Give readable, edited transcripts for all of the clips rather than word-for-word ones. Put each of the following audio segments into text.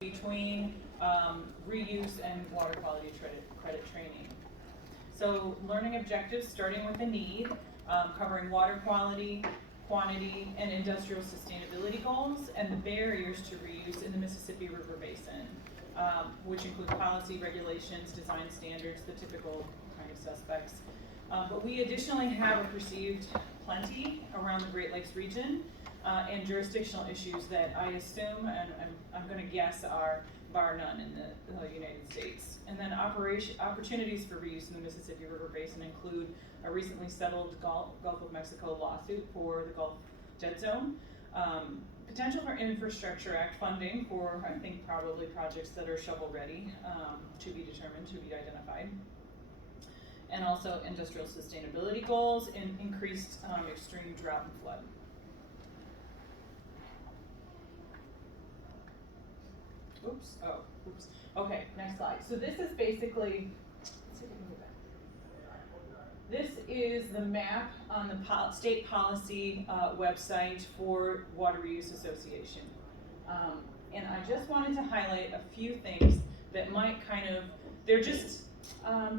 between reuse and water quality credit training. So learning objectives starting with the need, covering water quality, quantity, and industrial sustainability goals, and the barriers to reuse in the Mississippi River Basin, which include policy, regulations, design standards, the typical kind of suspects. But we additionally have a perceived plenty around the Great Lakes region, and jurisdictional issues that I assume, and I'm going to guess, are bar none in the United States. And then opportunities for reuse in the Mississippi River Basin include a recently settled Gulf of Mexico lawsuit for the Gulf Dead Zone, potential for Infrastructure Act funding for, I think, probably projects that are shovel ready, to be determined, to be identified, and also industrial sustainability goals and increased extreme drought and flood. Oops. Okay, next slide. So this is basically, this is the map on the state policy website for WateReuse Association. And I just wanted to highlight a few things that might they're just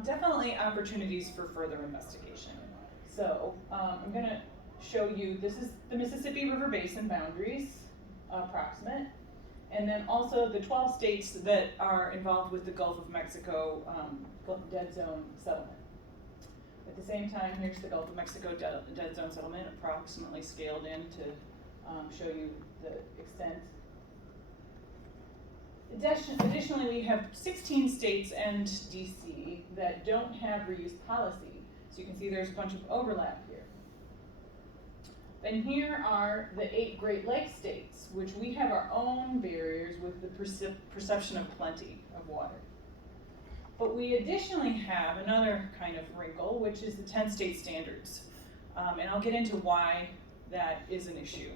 definitely opportunities for further investigation. So I'm gonna show you, this is the Mississippi River Basin boundaries, approximate. And then also the 12 states that are involved with the Gulf of Mexico Dead Zone settlement. At the same time, here's the Gulf of Mexico Dead Zone settlement, approximately scaled in to show you the extent. Additionally, we have 16 states and DC that don't have reuse policy. So you can see there's a bunch of overlap here. Then here are the 8 Great Lakes states, which we have our own barriers with the perception of plenty of water. But we additionally have another kind of wrinkle, which is the 10 state standards. And I'll get into why that is an issue.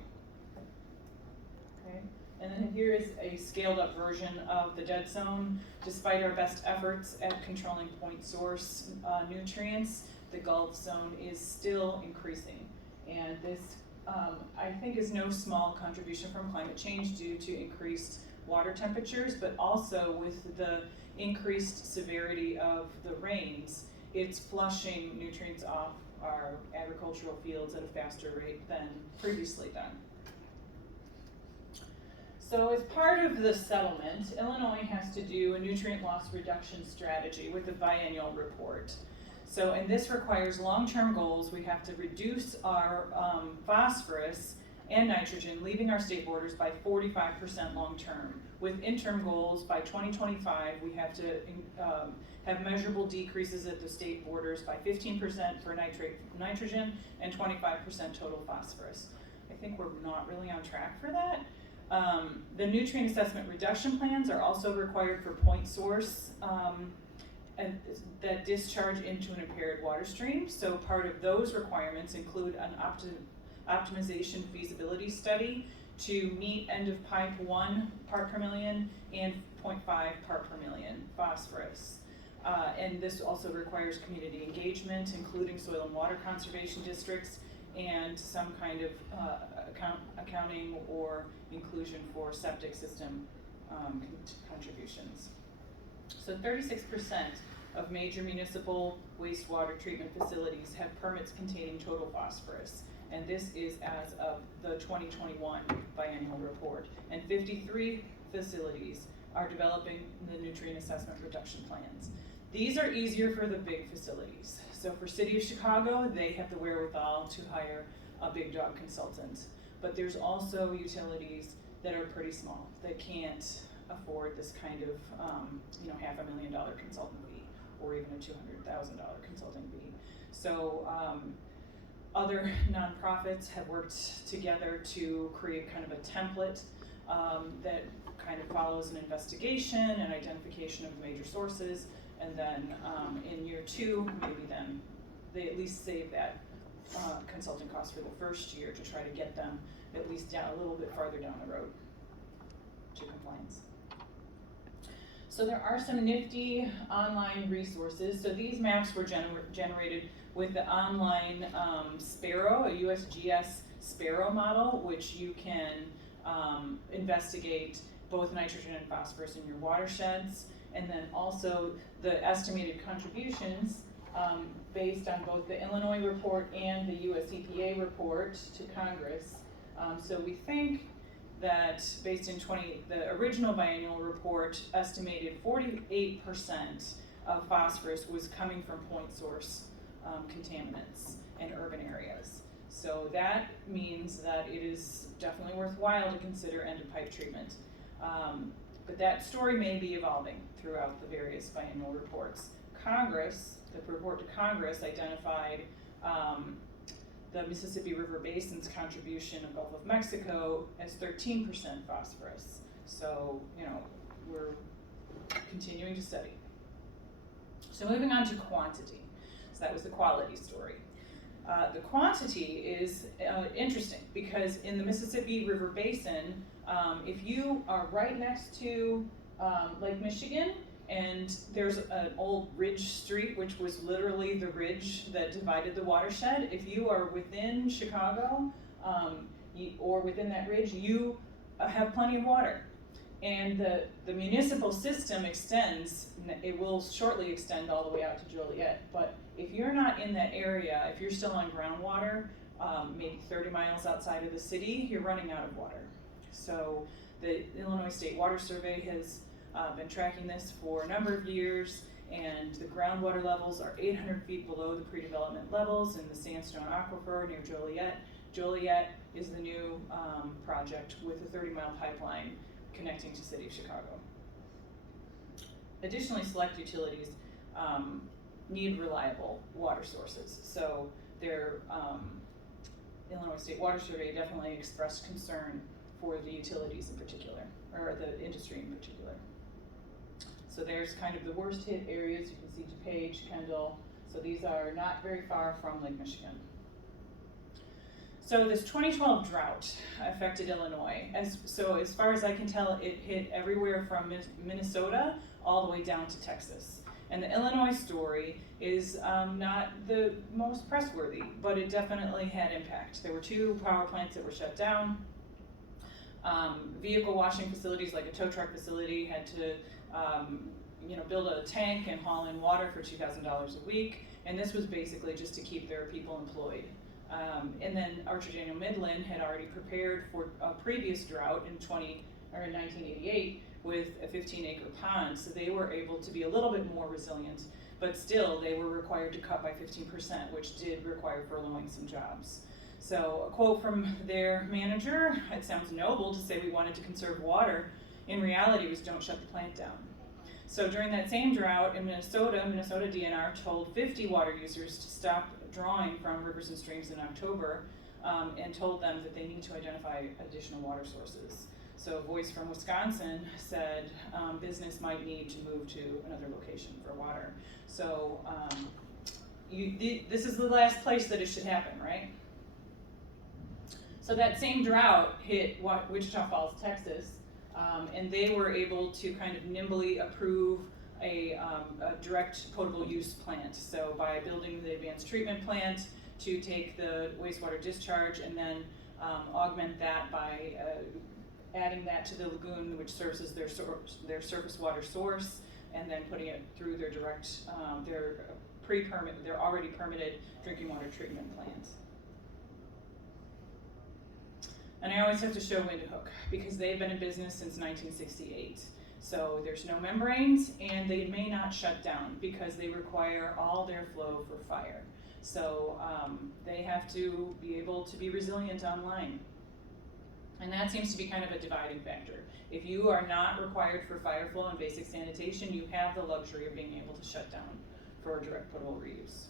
Okay. And then here is a scaled up version of the dead zone. Despite our best efforts at controlling point source nutrients, the Gulf zone is still increasing. And this, I think, is no small contribution from climate change due to increased water temperatures, but also with the increased severity of the rains, it's flushing nutrients off our agricultural fields at a faster rate than previously done. So as part of the settlement, Illinois has to do a nutrient loss reduction strategy with a biennial report. So, and this requires long-term goals. We have to reduce our phosphorus and nitrogen, leaving our state borders by 45% long-term. With interim goals, by 2025, we have to have measurable decreases at the state borders by 15% for nitrogen and 25% total phosphorus. I think we're not really on track for that. The nutrient assessment reduction plans are also required for point source and that discharge into an impaired water stream. So part of those requirements include an optimization feasibility study to meet end of pipe 1 part per million and 0.5 part per million phosphorus. And this also requires community engagement, including soil and water conservation districts, and some kind of accounting or inclusion for septic system contributions. So 36% of major municipal wastewater treatment facilities have permits containing total phosphorus, and this is as of the 2021 biennial report. And 53 facilities are developing the nutrient assessment reduction plans. These are easier for the big facilities. So for City of Chicago, they have the wherewithal to hire a big dog consultant. But there's also utilities that are pretty small that can't afford this kind of $500,000 consultant fee or even a $200,000 consulting fee. So other nonprofits have worked together to create kind of a template that kind of follows an investigation and identification of major sources, and then in year 2, maybe then they at least save that consulting cost for the first year to try to get them at least down a little bit farther down the road to compliance. So there are some nifty online resources. So these maps were generated with the online Sparrow, a USGS Sparrow model, which you can investigate both nitrogen and phosphorus in your watersheds, and then also the estimated contributions based on both the Illinois report and the US EPA report to Congress. So we think that based in the original biennial report estimated 48% of phosphorus was coming from point source contaminants in urban areas. So that means that it is definitely worthwhile to consider end-of-pipe treatment. But that story may be evolving throughout the various biennial reports. The report to Congress identified the Mississippi River Basin's contribution of Gulf of Mexico as 13% phosphorus. So, we're continuing to study. So moving on to quantity. So that was the quality story. The quantity is interesting because in the Mississippi River Basin, if you are right next to Lake Michigan, and there's an old ridge street, which was literally the ridge that divided the watershed. If you are within Chicago or within that ridge, you have plenty of water. And the municipal system extends, it will shortly extend all the way out to Joliet. But if you're not in that area, if you're still on groundwater, maybe 30 miles outside of the city, you're running out of water. So the Illinois State Water Survey has been tracking this for a number of years, and the groundwater levels are 800 feet below the pre-development levels in the sandstone aquifer near Joliet. Joliet is the new project with a 30-mile pipeline connecting to City of Chicago. Additionally, select utilities need reliable water sources. So their Illinois State Water Survey definitely expressed concern for the utilities in particular, or the industry in particular. So there's kind of the worst hit areas. You can see DuPage, Kendall. So these are not very far from Lake Michigan. So this 2012 drought affected Illinois. So as far as I can tell, it hit everywhere from Minnesota all the way down to Texas. And the Illinois story is not the most press-worthy, but it definitely had impact. There were 2 power plants that were shut down. Vehicle washing facilities like a tow truck facility had to build a tank and haul in water for $2,000 a week. And this was basically just to keep their people employed. And then Archer Daniel Midland had already prepared for a previous drought in 1988 with a 15-acre pond, so they were able to be a little bit more resilient, but still they were required to cut by 15%, which did require furloughing some jobs. So a quote from their manager, it sounds noble to say we wanted to conserve water. In reality, it was don't shut the plant down. So during that same drought in Minnesota DNR told 50 water users to stop drawing from rivers and streams in October and told them that they need to identify additional water sources. So a voice from Wisconsin said business might need to move to another location for water. So this is the last place that it should happen, right? So that same drought hit Wichita Falls, Texas, and they were able to kind of nimbly approve a direct potable use plant. So by building the advanced treatment plant to take the wastewater discharge and then augment that by adding that to the lagoon, which serves as their surface water source, and then putting it through their direct, their already permitted drinking water treatment plant. And I always have to show Windhoek because they've been in business since 1968. So there's no membranes, and they may not shut down because they require all their flow for fire. So they have to be able to be resilient online. And that seems to be kind of a dividing factor. If you are not required for fire flow and basic sanitation, you have the luxury of being able to shut down for direct potable reuse.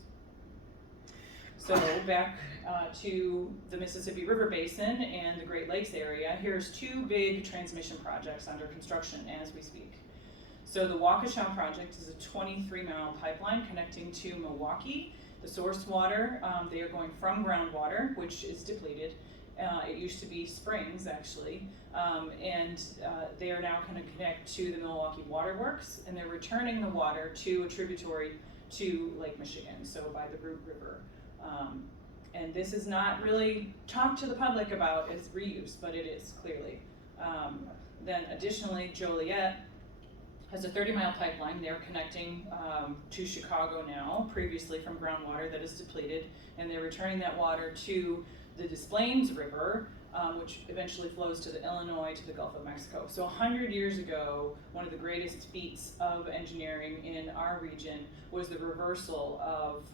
So back to the Mississippi River Basin and the Great Lakes area, here's 2 big transmission projects under construction as we speak. So the Waukesha project is a 23-mile pipeline connecting to Milwaukee. The source water, they are going from groundwater, which is depleted. It used to be springs, actually, and they are now going to connect to the Milwaukee Water Works, and they're returning the water to a tributary to Lake Michigan, so by the Root River. And this is not really talked to the public about as reuse, but it is clearly. Then additionally, Joliet has a 30-mile pipeline. They're connecting to Chicago now, previously from groundwater that is depleted, and they're returning that water to the Des Plaines River, which eventually flows to the Illinois, to the Gulf of Mexico. So 100 years ago, one of the greatest feats of engineering in our region was the reversal of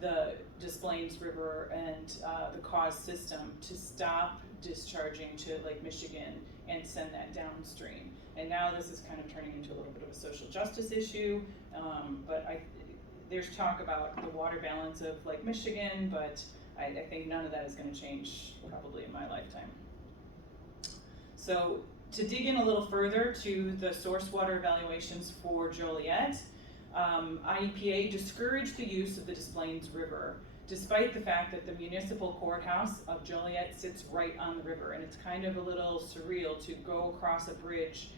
the Des Plaines River and the cause system to stop discharging to Lake Michigan and send that downstream. And now this is kind of turning into a little bit of a social justice issue, but there's talk about the water balance of Lake Michigan, but I think none of that is going to change probably in my lifetime. So to dig in a little further to the source water evaluations for Joliet, IEPA discouraged the use of the Des Plaines River, despite the fact that the municipal courthouse of Joliet sits right on the river, and it's kind of a little surreal to go across a bridge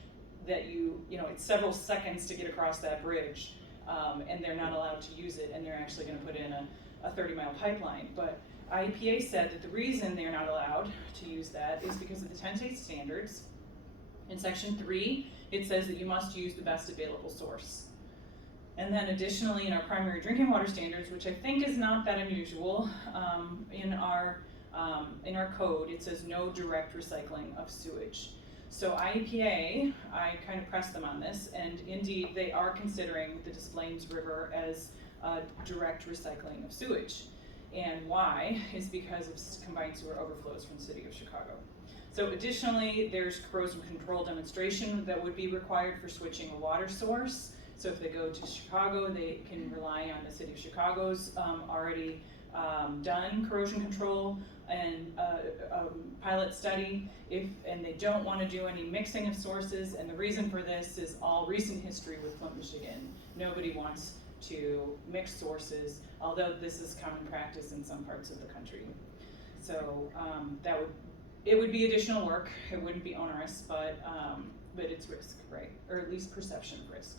that it's several seconds to get across that bridge, and they're not allowed to use it, and they're actually going to put in a 30-mile pipeline. But IEPA said that the reason they're not allowed to use that is because of the 10 state standards. In section 3, it says that you must use the best available source. And then additionally, in our primary drinking water standards, which I think is not that unusual, in our code, it says no direct recycling of sewage. So IEPA, I kind of pressed them on this, and indeed they are considering the Des Plaines River as direct recycling of sewage. And why is because of combined sewer overflows from the city of Chicago. So additionally, there's corrosion control demonstration that would be required for switching a water source. So if they go to Chicago, they can rely on the city of Chicago's already done corrosion control and pilot study, and they don't want to do any mixing of sources. And the reason for this is all recent history with Flint, Michigan. Nobody wants to mix sources, although this is common practice in some parts of the country. So it would be additional work. It wouldn't be onerous, but it's risk, right? Or at least perception of risk.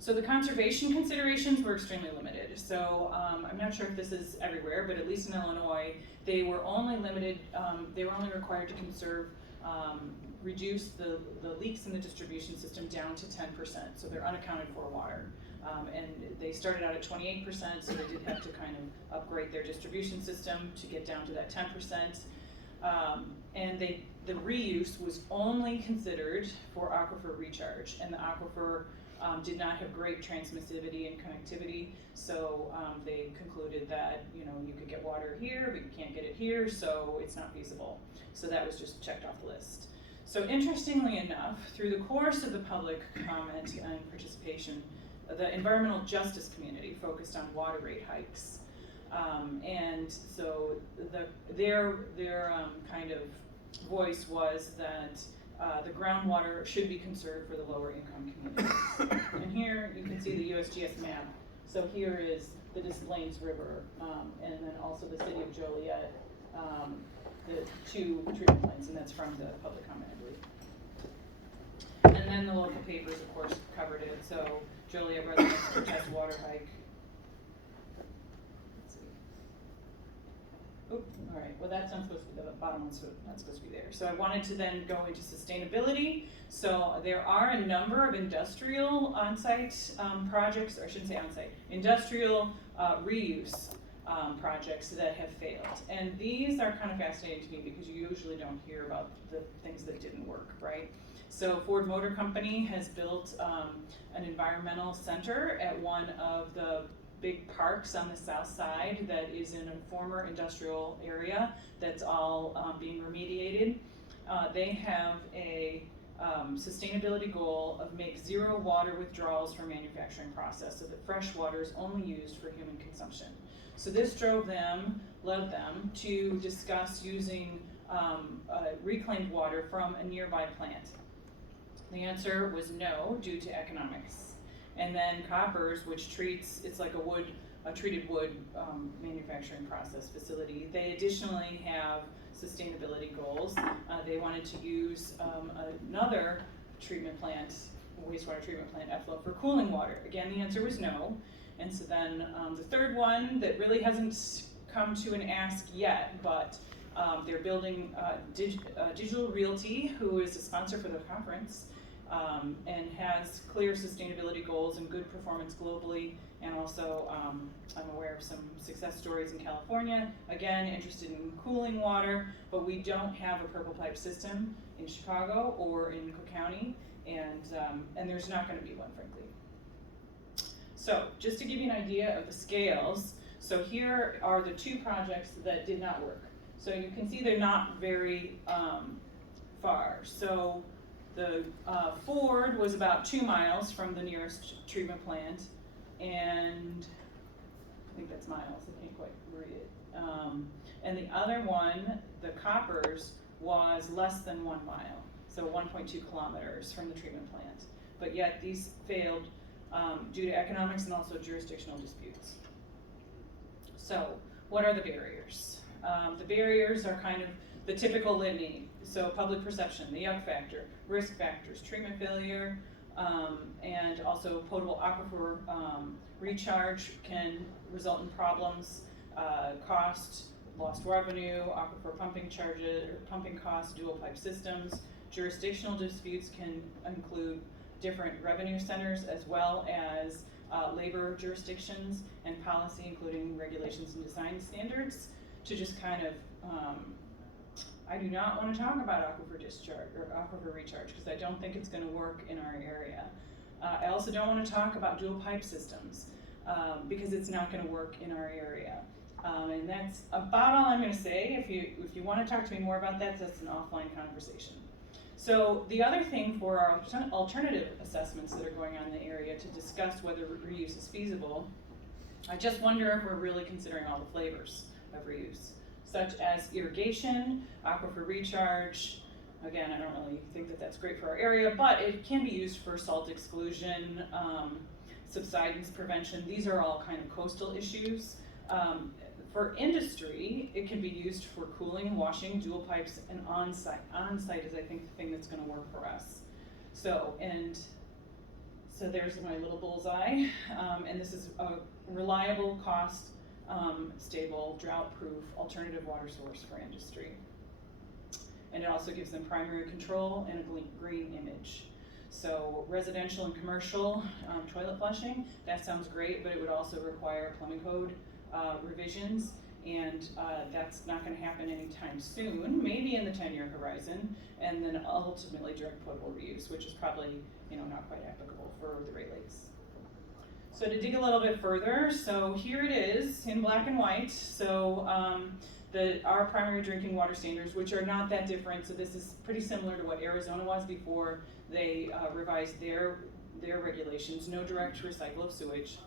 So the conservation considerations were extremely limited. So I'm not sure if this is everywhere, but at least in Illinois, they were only limited, they were only required to reduce the leaks in the distribution system down to 10%. So they're unaccounted for water. And they started out at 28%, so they did have to kind of upgrade their distribution system to get down to that 10%. And the reuse was only considered for aquifer recharge, and the aquifer did not have great transmissivity and connectivity, so they concluded that you could get water here, but you can't get it here, so it's not feasible. So that was just checked off the list. So interestingly enough, through the course of the public comment and participation, the environmental justice community focused on water rate hikes, and so their kind of voice was that the groundwater should be conserved for the lower income communities. And here you can see the USGS map. So here is the Des Plaines River, and then also the city of Joliet, the two treatment plants, and that's from the public comment, I believe. And then the local papers, of course, covered it. So Joliet residents protest water hike. Let's see. Oh, all right. Well, that's not supposed to be the bottom one's not supposed to be there. So I wanted to then go into sustainability. So there are a number of industrial on-site projects, or I shouldn't say on-site, industrial reuse projects that have failed. And these are kind of fascinating to me because you usually don't hear about the things that didn't work, right? So Ford Motor Company has built an environmental center at one of the big parks on the south side that is in a former industrial area that's all being remediated. They have a sustainability goal of make zero water withdrawals from manufacturing process, so that fresh water is only used for human consumption. So this led them to discuss using reclaimed water from a nearby plant. The answer was no, due to economics. And then Koppers, which it's like a treated wood manufacturing process facility. They additionally have sustainability goals. They wanted to use another treatment plant, wastewater treatment plant, effluent, for cooling water. Again, the answer was no. And so then the third one that really hasn't come to an ask yet, but They're building Digital Realty, who is a sponsor for the conference, and has clear sustainability goals and good performance globally. And also, I'm aware of some success stories in California. Again, interested in cooling water, but we don't have a purple pipe system in Chicago or in Cook County, and there's not going to be one, frankly. So, just to give you an idea of the scales, so here are the two projects that did not work. So you can see they're not very far. So the Ford was about 2 miles from the nearest treatment plant, and I think that's miles, I can't quite read it. And the other one, the Coppers, was less than 1 mile, so 1.2 kilometers from the treatment plant. But yet these failed due to economics and also jurisdictional disputes. So what are the barriers? The barriers are kind of the typical litany. So public perception, the yuck factor, risk factors, treatment failure, and also potable aquifer recharge can result in problems, cost, lost revenue, aquifer pumping charges, or pumping costs, dual pipe systems. Jurisdictional disputes can include different revenue centers as well as labor jurisdictions and policy, including regulations and design standards. To just kind of, I do not want to talk about aquifer discharge or aquifer recharge because I don't think it's going to work in our area. I also don't want to talk about dual pipe systems because it's not going to work in our area. And that's about all I'm going to say. If you want to talk to me more about that, that's an offline conversation. So the other thing for our alternative assessments that are going on in the area to discuss whether reuse is feasible, I just wonder if we're really considering all the flavors of reuse, such as irrigation, aquifer recharge. Again, I don't really think that that's great for our area, but it can be used for salt exclusion, subsidence prevention. These are all kind of coastal issues. For industry, it can be used for cooling, washing, dual pipes, and on-site. On-site is, I think, the thing that's going to work for us. So there's my little bullseye, and this is a reliable, cost, stable, drought-proof alternative water source for industry. And it also gives them primary control and a green image. So residential and commercial toilet flushing, that sounds great, but it would also require plumbing code revisions, and that's not going to happen anytime soon, maybe in the 10-year horizon, and then ultimately direct potable reuse, which is probably not quite applicable for the Great Lakes. So to dig a little bit further, so here it is in black and white. So our primary drinking water standards, which are not that different, so this is pretty similar to what Arizona was before they revised their regulations, no direct recycle of sewage.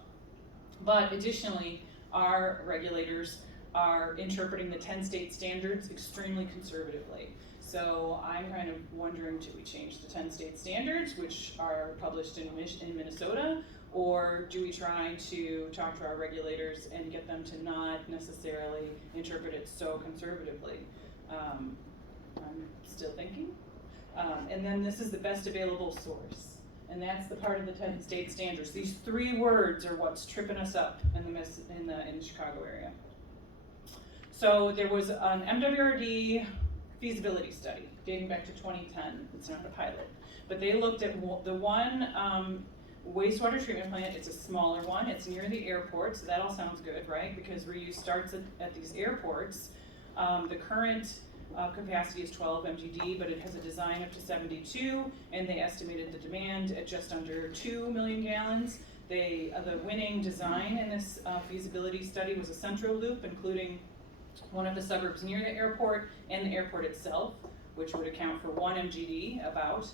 But additionally, our regulators are interpreting the 10 state standards extremely conservatively. So I'm kind of wondering, do we change the 10 state standards, which are published in Minnesota, or do we try to talk to our regulators and get them to not necessarily interpret it so conservatively? I'm still thinking. And then this is the best available source. And that's the part of the 10 state standards. These 3 words are what's tripping us up in the Chicago area. So there was an MWRD feasibility study dating back to 2010. It's not a pilot. But they looked at the one wastewater treatment plant. It's a smaller one. It's near the airport, so that all sounds good, right? Because reuse starts at these airports. The current capacity is 12 MGD, but it has a design up to 72, and they estimated the demand at just under 2 million gallons. The winning design in this feasibility study was a central loop, including one of the suburbs near the airport and the airport itself, which would account for 1 MGD about.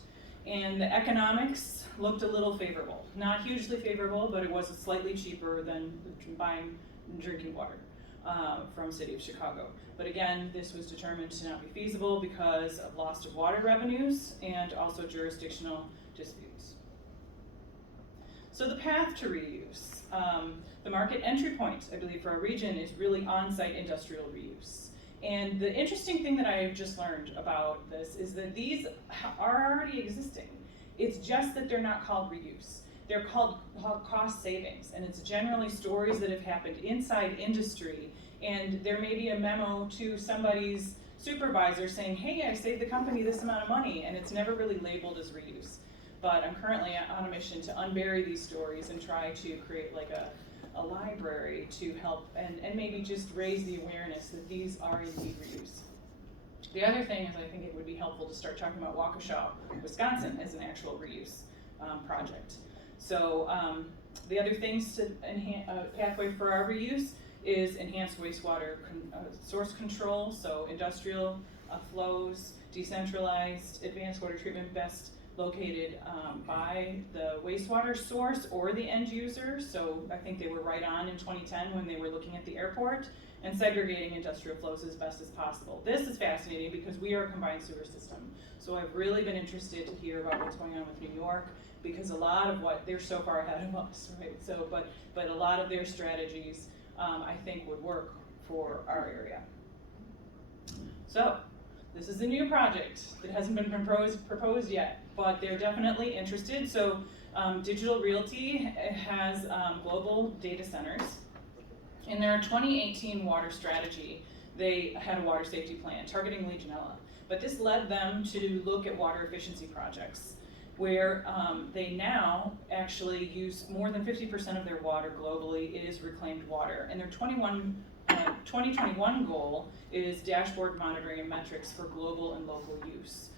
And the economics looked a little favorable. Not hugely favorable, but it was slightly cheaper than buying drinking water from City of Chicago. But again, this was determined to not be feasible because of loss of water revenues and also jurisdictional disputes. So the path to reuse. The market entry point, I believe, for our region is really on-site industrial reuse. And the interesting thing that I have just learned about this is that these are already existing. It's just that they're not called reuse. They're called cost savings, and it's generally stories that have happened inside industry, and there may be a memo to somebody's supervisor saying, hey, I saved the company this amount of money, and it's never really labeled as reuse. But I'm currently on a mission to unbury these stories and try to create like a library to help and maybe just raise the awareness that these are indeed reuse. The other thing is I think it would be helpful to start talking about Waukesha, Wisconsin as an actual reuse project. So the other things to enhance pathway for our reuse is enhanced wastewater source control, so industrial flows, decentralized advanced water treatment best located by the wastewater source or the end user. So I think they were right on in 2010 when they were looking at the airport, and segregating industrial flows as best as possible. This is fascinating because we are a combined sewer system. So I've really been interested to hear about what's going on with New York, because a lot of what, they're so far ahead of us, right? So, but a lot of their strategies I think would work for our area. So, this is a new project that hasn't been proposed yet, but they're definitely interested. So Digital Realty has global data centers. In their 2018 water strategy, they had a water safety plan targeting Legionella, but this led them to look at water efficiency projects, where they now actually use more than 50% of their water globally is reclaimed water, and their 2021 goal is dashboard monitoring and metrics for global and local use.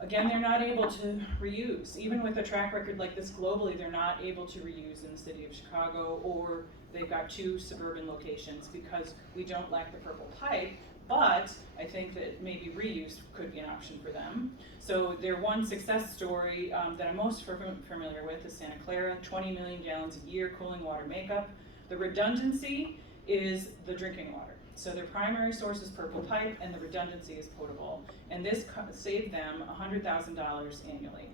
Again, they're not able to reuse. Even with a track record like this globally, they're not able to reuse in the city of Chicago, or they've got 2 suburban locations because we don't lack the purple pipe, but I think that maybe reuse could be an option for them. So their one success story that I'm most familiar with is Santa Clara, 20 million gallons a year cooling water makeup. The redundancy is the drinking water. So their primary source is purple pipe and the redundancy is potable. And this saved them $100,000 annually.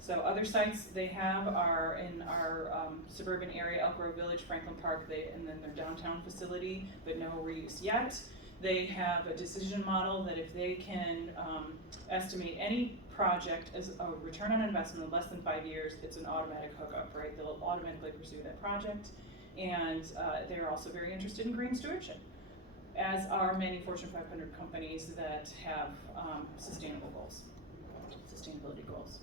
So other sites they have are in our suburban area, Elk Grove Village, Franklin Park, and then their downtown facility, but no reuse yet. They have a decision model that if they can estimate any project as a return on investment of less than 5 years, it's an automatic hookup, right? They'll automatically pursue that project. And they're also very interested in green stewardship, as are many Fortune 500 companies that have sustainability goals.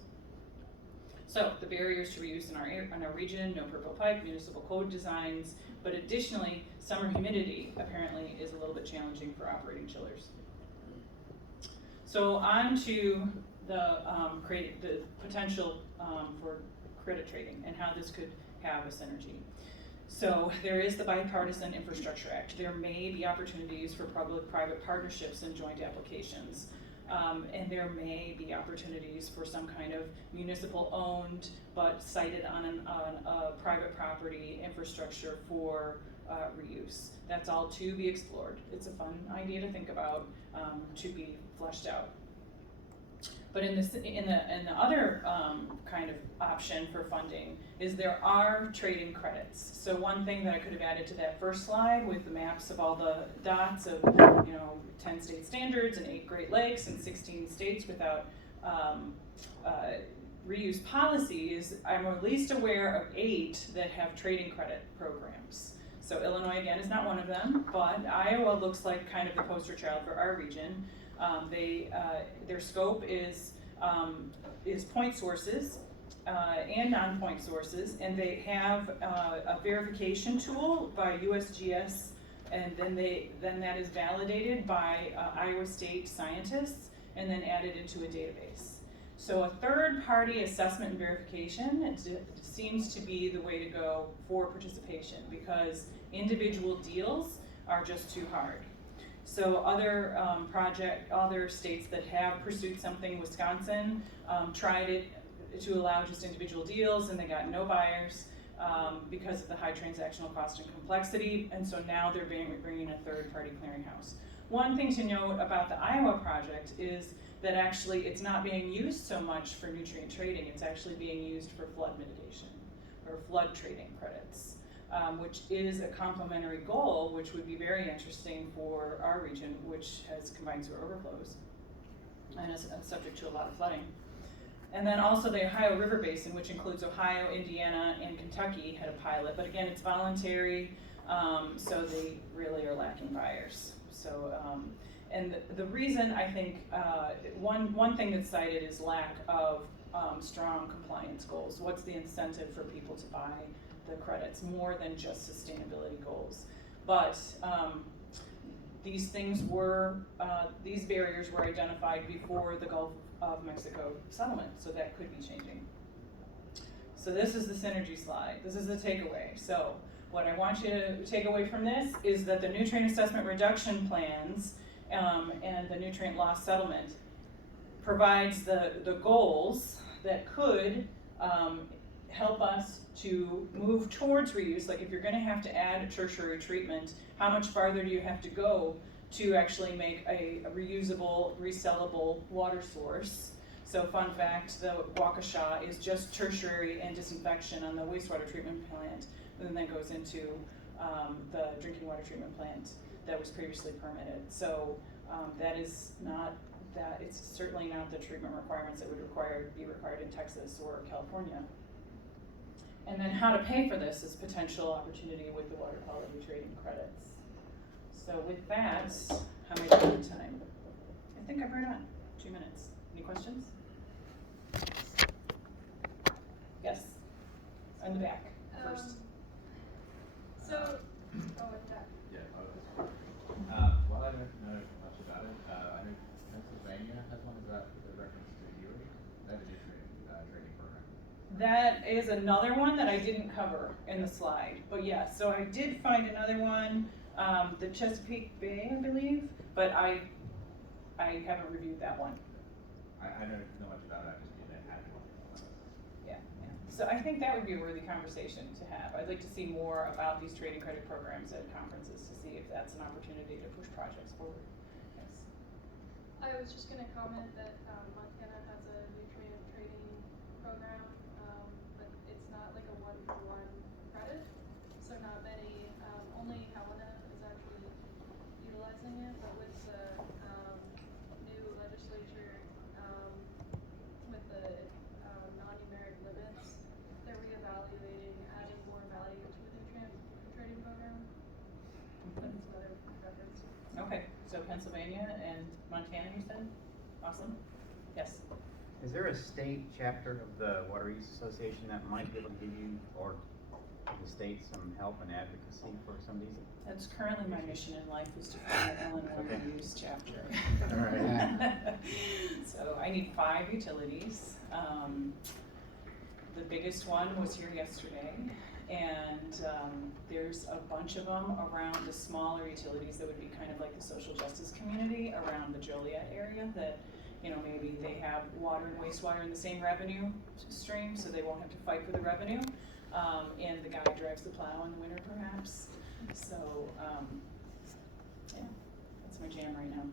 So the barriers to reuse in our region: no purple pipe, municipal code designs, but additionally, summer humidity apparently is a little bit challenging for operating chillers. So on to the potential for credit trading and how this could have a synergy. So there is the Bipartisan Infrastructure Act. There may be opportunities for public-private partnerships and joint applications. And there may be opportunities for some kind of municipal-owned but sited on a private property infrastructure for reuse. That's all to be explored. It's a fun idea to think about, to be fleshed out. But in the other kind of option for funding is there are trading credits. So one thing that I could have added to that first slide with the maps of all the dots of 10 state standards and 8 Great Lakes and 16 states without reuse policies, I'm at least aware of 8 that have trading credit programs. So Illinois again is not one of them, but Iowa looks like kind of the poster child for our region. Their scope is point sources and non-point sources, and they have a verification tool by USGS, and then that is validated by Iowa State scientists and then added into a database. So a third-party assessment and verification seems to be the way to go for participation, because individual deals are just too hard. So other states that have pursued something, Wisconsin tried it to allow just individual deals, and they got no buyers because of the high transactional cost and complexity, and so now they're bringing a third-party clearinghouse. One thing to note about the Iowa project is that actually it's not being used so much for nutrient trading, it's actually being used for flood mitigation or flood trading credits. Which is a complementary goal, which would be very interesting for our region, which has combined sewer overflows and is subject to a lot of flooding. And then also the Ohio River Basin, which includes Ohio, Indiana, and Kentucky, had a pilot, but again, it's voluntary, so they really are lacking buyers. So, And the reason I think, one thing that's cited is lack of strong compliance goals. What's the incentive for people to buy the credits more than just sustainability goals? But these things were, these barriers were identified before the Gulf of Mexico settlement, so that could be changing. So this is the synergy slide. This is the takeaway. So what I want you to take away from this is that the nutrient assessment reduction plans and the nutrient loss settlement provides the goals that could help us to move towards reuse. Like if you're going to have to add a tertiary treatment, how much farther do you have to go to actually make a reusable, resellable water source? So fun fact, the Waukesha is just tertiary and disinfection on the wastewater treatment plant, and then goes into the drinking water treatment plant that was previously permitted. So that is not, that it's certainly not the treatment requirements that would be required in Texas or California. And then how to pay for this is potential opportunity with the water quality trading credits. So with that, how am I doing in time? I think I'm right on, 2 minutes. Any questions? Yes, in the back first. With that. Yeah, well, I don't know much about it. I know Pennsylvania has one. Is that with reference to Erie? They have a nutrient trading program. That is another one that I didn't cover in the slide, but yeah, so I did find another one, the Chesapeake Bay, I believe, but I haven't reviewed that one. I don't know much about it. I just knew they had one. Yeah. So I think that would be a worthy conversation to have. I'd like to see more about these trading credit programs at conferences to see if that's an opportunity to push projects forward. Yes. I was just going to comment that Montana has a nutrient trading program, but it's not like a one-for-one credit, so not many, only Helena is actually utilizing it, but with the new legislature, with the non-numeric limits, they're reevaluating adding more value to the nutrient trading program. That's another reference. Okay, so Pennsylvania and Montana, you said? Awesome. Yes. Is there a state chapter of the WateReuse Association that might be able to give you, or give the state, some help and advocacy for some of these? That's currently my mission in life, is to find an Illinois reuse chapter. All right. So I need 5 utilities. The biggest one was here yesterday, and there's a bunch of them around the smaller utilities that would be kind of like the social justice community around the Joliet area that, you know, maybe they have water and wastewater in the same revenue stream, so they won't have to fight for the revenue. And the guy drives the plow in the winter perhaps. So, yeah, that's my jam right now.